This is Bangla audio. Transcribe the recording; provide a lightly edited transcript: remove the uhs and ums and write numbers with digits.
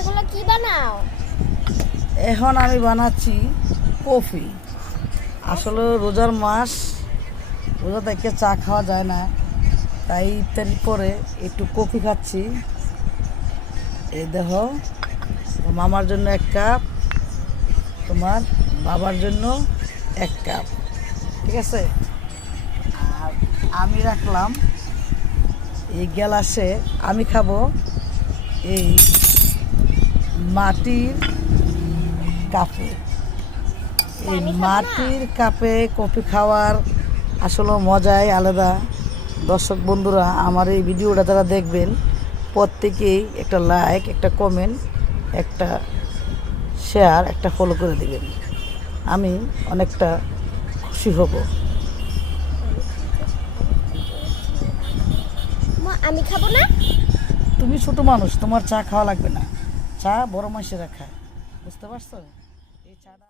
এগুলো কি বানাও? এখন আমি বানাচ্ছি কফি। আসলে রোজার মাস, রোজা থেকে চা খাওয়া যায় না, তাই ইফতারির পরে একটু কফি খাচ্ছি। এই দেখো, মামার জন্য 1 কাপ, তোমার বাবার জন্য 1 কাপ, ঠিক আছে। আর আমি রাখলাম এই গ্লাসে, আমি খাবো এই মাটির কাপে। এই মাটির কাপে কফি খাওয়ার আসলে মজাই আলাদা। দর্শক বন্ধুরা, আমার এই ভিডিওটা যারা দেখবেন, প্রত্যেকেই একটা লাইক, একটা কমেন্ট, একটা শেয়ার, একটা ফলো করে দেবেন। আমি অনেকটা খুশি হব। মা, আমি খাবো না। তুমি ছোট মানুষ, তোমার চা খাওয়া লাগবে না। চা বড় মানুষেরা খায়, বুঝতে পারছো? এই চাটা